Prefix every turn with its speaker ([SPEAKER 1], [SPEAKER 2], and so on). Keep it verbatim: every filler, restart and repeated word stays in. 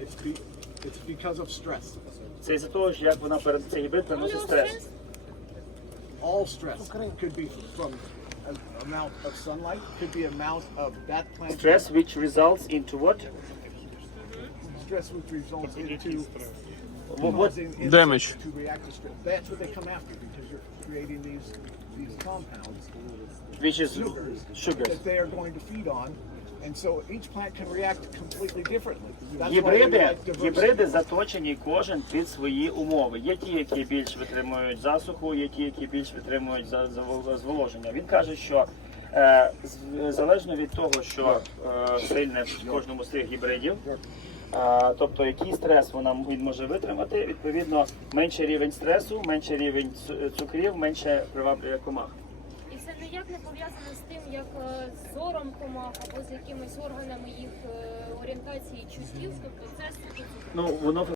[SPEAKER 1] It's, be, it's because of stress.
[SPEAKER 2] Це із-за того, що як вона перед цей гібрид переносить стрес.
[SPEAKER 1] All stress could be from an amount of sunlight, could be amount of that plant.
[SPEAKER 2] Stress which results into what?
[SPEAKER 1] Stress which results into
[SPEAKER 2] What, what?
[SPEAKER 1] causing insects
[SPEAKER 3] Damage.
[SPEAKER 1] to react to stress. That's what they come after because you're creating these these compounds,
[SPEAKER 2] Which is
[SPEAKER 1] sugars,
[SPEAKER 2] sugars.
[SPEAKER 1] that they are going to feed on, and so each plant can react completely differently. That's why we
[SPEAKER 2] Гібриди,
[SPEAKER 1] like diversity.
[SPEAKER 2] гібриди заточені кожен під свої умови. Є ті, які більш витримують засуху, є ті, які більш витримують за- за- зволоження. Він каже, що е, з- залежно від того, що е, сильне в кожному з цих гібридів, е, тобто який стрес вона він може витримати, відповідно менший рівень стресу, менший рівень цу- цукрів, менше приваблює комах.
[SPEAKER 4] І це ніяк не пов'язано з тим, як е, з зором комах або з якимись органами їх е, орієнтації чуттів, тобто це суто
[SPEAKER 2] Ну воно